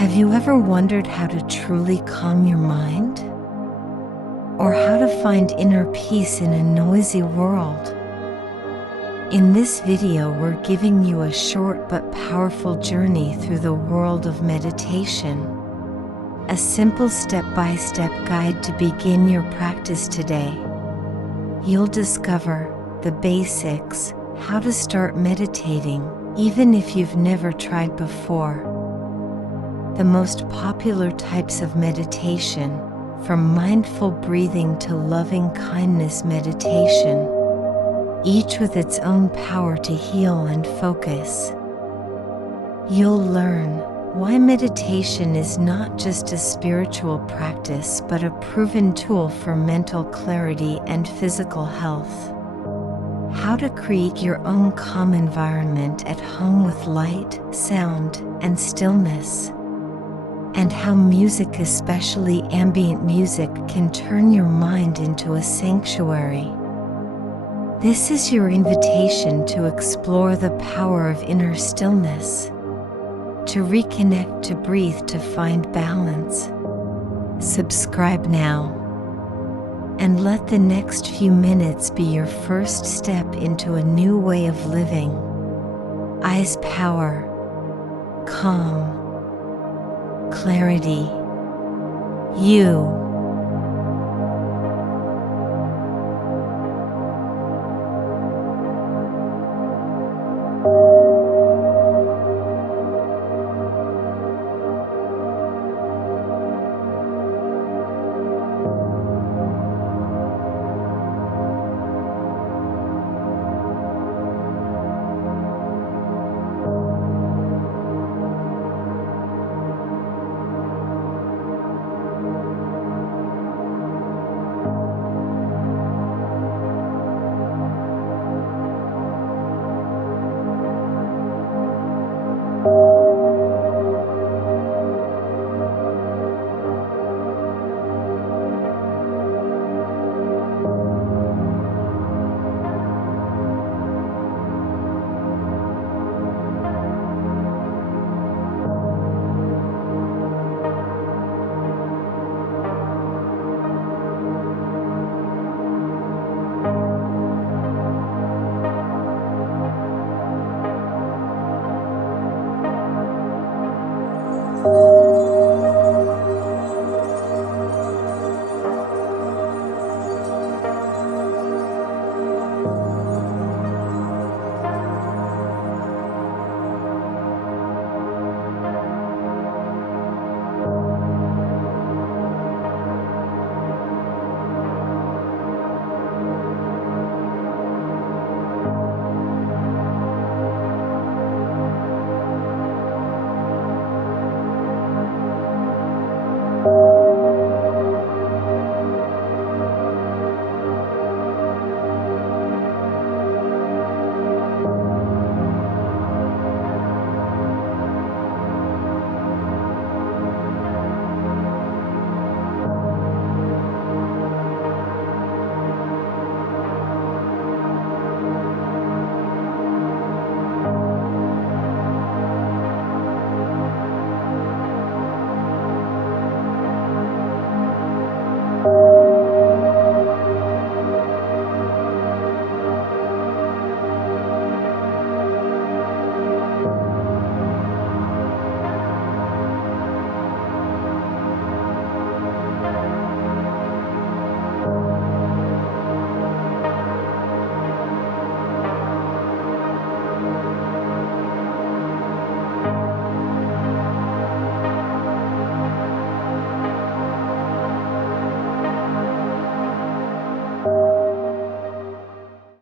Have you ever wondered how to truly calm your mind? Or how to find inner peace in a noisy world? In this video, we're giving you a short but powerful journey through the world of meditation. A simple step-by-step guide to begin your practice today. You'll discover the basics, how to start meditating, even if you've never tried before. The most popular types of meditation, from mindful breathing to loving kindness meditation, each with its own power to heal and focus. You'll learn why meditation is not just a spiritual practice but a proven tool for mental clarity and physical health. How to create your own calm environment at home with light, sound, and stillness. And how music, especially ambient music, can turn your mind into a sanctuary. This is your invitation to explore the power of inner stillness, to reconnect, to breathe, to find balance. Subscribe now, and let the next few minutes be your first step into a new way of living. Eyes power, calm, clarity. You.